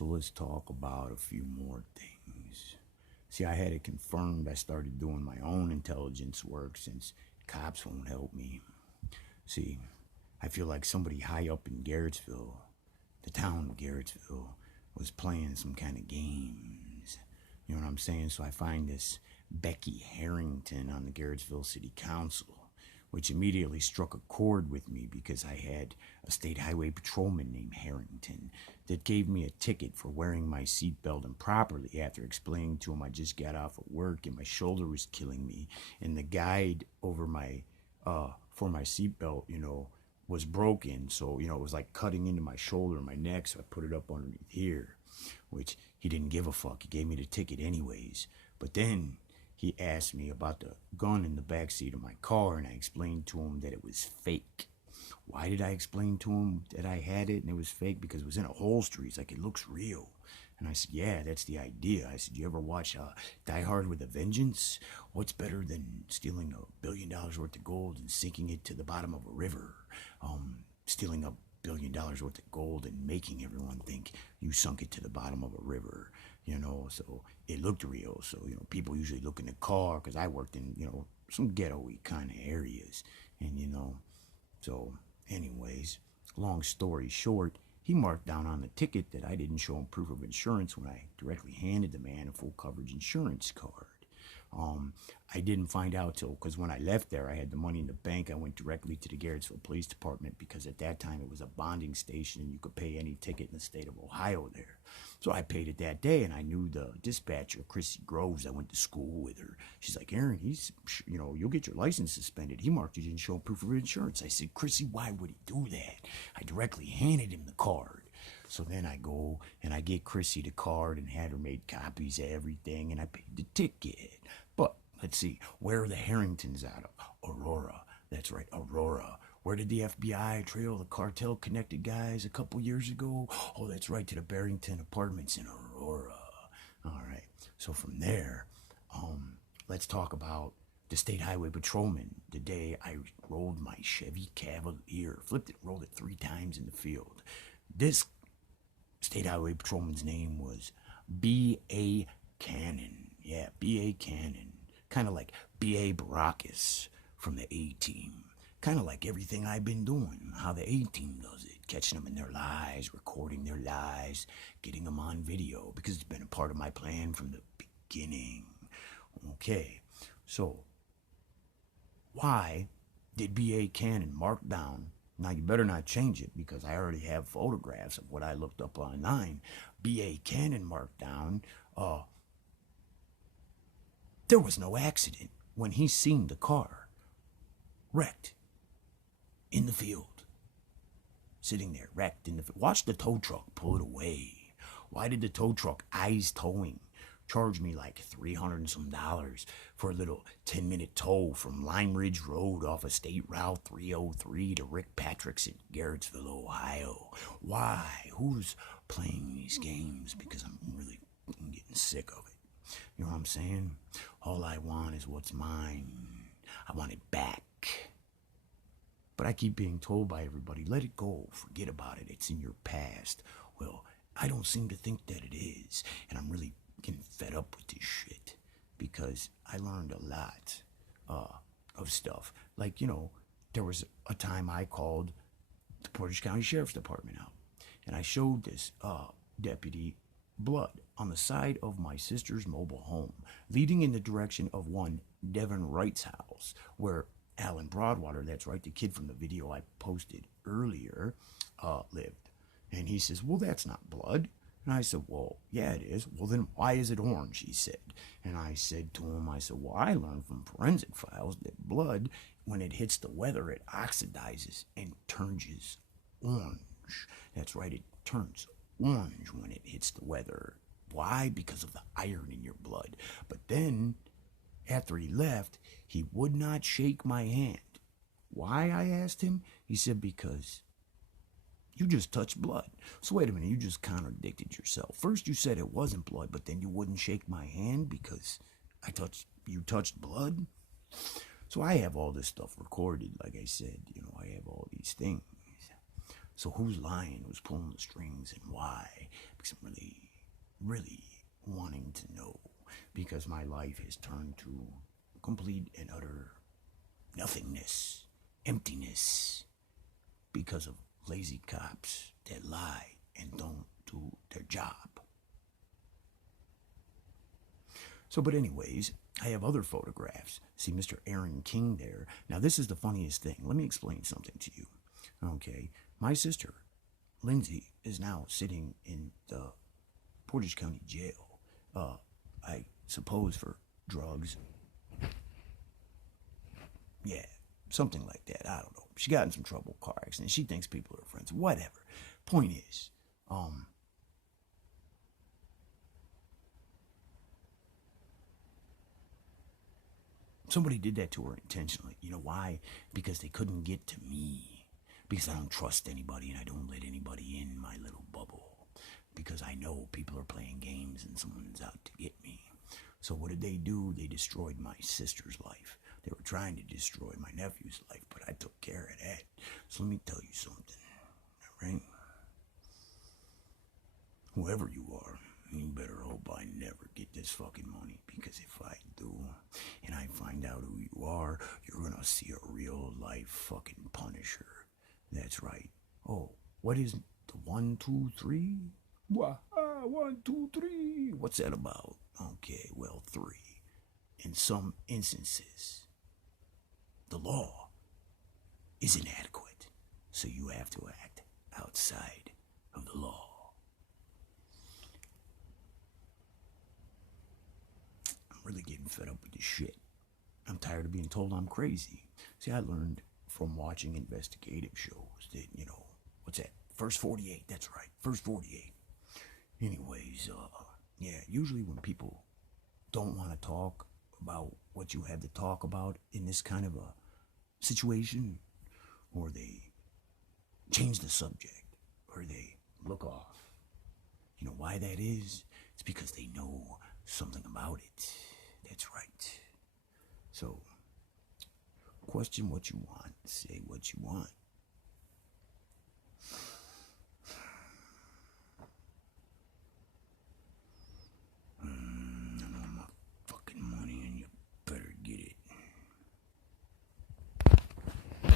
So let's talk about a few more things. See, I had it confirmed I started doing my own intelligence work since cops won't help me. See, I feel like somebody high up in Garrettsville, the town of Garrettsville, was playing some kind of games. You know what I'm saying? So I find this Becky Harrington on the Garrettsville City Council, which immediately struck a chord with me because I had a state highway patrolman named Harrington that gave me a ticket for wearing my seatbelt improperly after explaining to him I just got off of work and my shoulder was killing me, and the guide over my for my seatbelt, was broken, so it was like cutting into my shoulder and my neck, so I put it up underneath here, which he didn't give a fuck. He gave me the ticket anyways. But then he asked me about the gun in the back seat of my car, and I explained to him that it was fake. Why did I explain to him that I had it and it was fake? Because it was in a holster. He's like, it looks real. And I said, yeah, that's the idea. I said, you ever watch Die Hard with a Vengeance? What's better than stealing $1 billion worth of gold and sinking it to the bottom of a river? Stealing $1 billion worth of gold and making everyone think you sunk it to the bottom of a river, so it looked real. So, people usually look in the car because I worked in, some ghetto-y kind of areas. And, so anyways, long story short, he marked down on the ticket that I didn't show him proof of insurance when I directly handed the man a full coverage insurance card. I didn't find out till, because when I left there, I had the money in the bank. I went directly to the Garrettsville Police Department because at that time it was a bonding station and you could pay any ticket in the state of Ohio there. So I paid it that day, and I knew the dispatcher, Chrissy Groves. I went to school with her. She's like, Aaron, you'll get your license suspended. He marked you didn't show proof of insurance. I said, Chrissy, why would he do that? I directly handed him the card. So then I go and I get Chrissy the card and had her made copies of everything, and I paid the ticket. But let's see, where are the Harringtons out of? Aurora. That's right, Aurora. Where did the FBI trail the cartel-connected guys a couple years ago? Oh, that's right, to the Barrington Apartments in Aurora. All right, so from there, let's talk about the State Highway Patrolman. The day I rolled my Chevy Cavalier, flipped it, rolled it 3 times in the field. This State Highway Patrolman's name was B.A. Cannon. Yeah, B.A. Cannon. Kind of like B.A. Baracus from the A-Team. Kind of like everything I've been doing, how the A-Team does it. Catching them in their lies, recording their lies, getting them on video, because it's been a part of my plan from the beginning. Okay, so why did B.A. Cannon mark down? Now, you better not change it because I already have photographs of what I looked up online. B.A. Cannon marked down, there was no accident when he seen the car wrecked in the field. Sitting there, wrecked in the field. Watch the tow truck pull it away. Why did the tow truck, Eyes Towing, charge me like $300 and some for a little 10-minute tow from Lime Ridge Road off of State Route 303 to Rick Patrick's in Garrettsville, Ohio? Why? Who's playing these games? Because I'm getting sick of it. You know what I'm saying? All I want is what's mine. I want it back. But I keep being told by everybody, let it go, forget about it, it's in your past. Well, I don't seem to think that it is, and I'm really getting fed up with this shit because I learned a lot of stuff. Like, there was a time I called the Portage County Sheriff's Department out, and I showed this deputy blood on the side of my sister's mobile home, leading in the direction of one Devin Wright's house, where Alan Broadwater, that's right, the kid from the video I posted earlier, lived. And he says, well, that's not blood. And I said, well, yeah, it is. Well, then why is it orange, he said. And I said to him, well, I learned from forensic files that blood, when it hits the weather, it oxidizes and turns orange. That's right, it turns orange when it hits the weather. Why? Because of the iron in your blood. But then, after he left, he would not shake my hand. Why, I asked him? He said, because you just touched blood. So wait a minute, you just contradicted yourself. First you said it wasn't blood, but then you wouldn't shake my hand because you touched blood? So I have all this stuff recorded, like I said, I have all these things. So who's lying? Who's pulling the strings and why? Because I'm really wanting to know. Because my life has turned to complete and utter nothingness, emptiness, because of lazy cops that lie and don't do their job. So, but anyways, I have other photographs. See Mr. Aaron King there. Now, this is the funniest thing. Let me explain something to you. Okay, my sister, Lindsay, is now sitting in the Portage County Jail. I suppose for drugs. Yeah, something like that. I don't know. She got in some trouble, car accident. She thinks people are friends. Whatever. Point is, somebody did that to her intentionally. You know why? Because they couldn't get to me. Because I don't trust anybody and I don't let anybody in my little bubble. Because I know people are playing games and someone's out to get me. So what did they do? They destroyed my sister's life. They were trying to destroy my nephew's life, but I took care of that. So let me tell you something, all right? Whoever you are, you better hope I never get this fucking money, because if I do, and I find out who you are, you're gonna see a real life fucking Punisher. That's right. Oh, what is the 1, 2, 3? 1, 2, 3. What's that about? Okay, well, 3. In some instances, the law is inadequate, so you have to act outside of the law. I'm really getting fed up with this shit. I'm tired of being told I'm crazy. See, I learned from watching investigative shows that, what's that? First 48, that's right, First 48. Anyways, yeah, usually when people don't want to talk about what you have to talk about in this kind of a situation, or they change the subject, or they look off. You know why that is? It's because they know something about it. That's right. So, question what you want, say what you want.